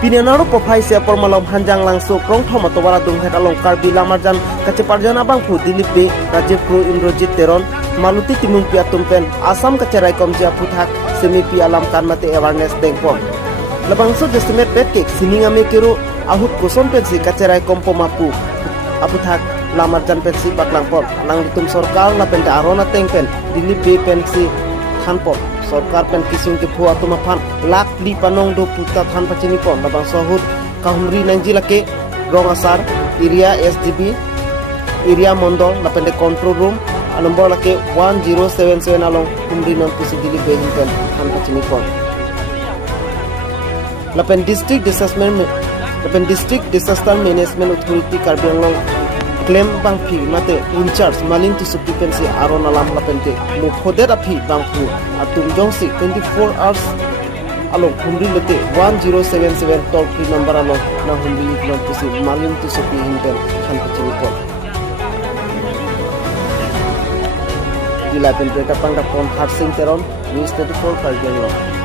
Pinenaro Popai se Pormalom Hanjang Langso Krong Thomatowara Dunghet along Karbi Lamarjan Kaceparjana Bangpu Dilip B Rajiv Kru Indrojit Teron Maluti Timung Piatumpen Asam Kacerai Komja Puthak Semi Pi Alam Kanmate Awareness Dengpon Labangso Destimet Petkek Siningame Kiru Ahut Kuson Pensi Kacerai Kompo Mapu Aputhak Lamarjan Pensi Baklangpon Nang Ditum Sorkal Lapenta Arona Tengpen Dilip B Pensi Thanpon Sorkar pen kisung ke phua tuma phan lak li panong do puta than pachini pon labang sohut kahumri nanjila ke rongasar area SDB area mondo lapende control room number lake 1077 along humri non pusi dili be hinten than pachini pon lapen district disaster management authority Karbi Anglong claim bang phi mate in charge maling to supplicancy aron alam lapente mu khoder aphi bang pu atum jongsi 24 hours along humri lete 1077 toll free number along na humri non to maling to supli hinten khan pachini pon dila pen beta pangda pon hard sing teron news 24 Karbi Anglong